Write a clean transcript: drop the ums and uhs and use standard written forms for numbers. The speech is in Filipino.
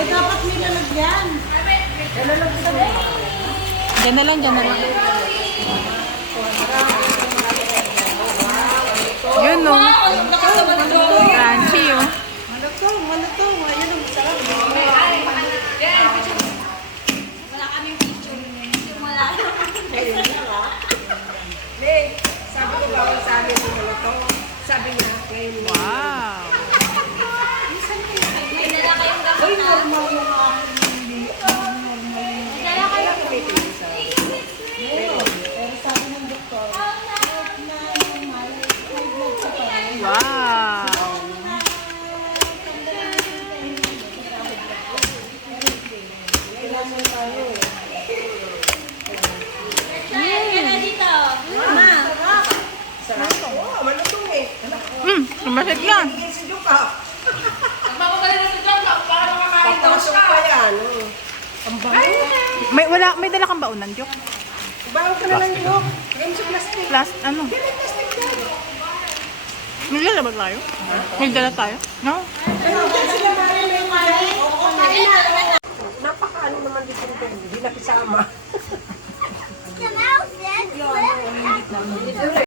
Ay, dapat may lalagyan. Diyan na lang, diyan na lang. Yun, no? Crunchy, oh. Malutong, malutong. Ayun ang masarap. Wala kaming picture. Wala. Sabi ko bawal sa amin yung malutong. Sabi niya, ngayon mo. Wow. May dala kayong gamot na. Normal yung aking May dala kayong pero sabi ng doktor, Wow. Yan na dito. Mama. sarap. Oo, malutong eh. Sumasit yan. Higit si Duka. Papasok pa yan. Ang bango. May dala kang baunan, Jok? Bango ka na lang yun. Game sa plastic. Ano? May plastic yan. May dala ba tayo? May dala tayo? No? Ano, dyan sila mali may mali. Okay na. Napakaano naman dito hindi nakisama.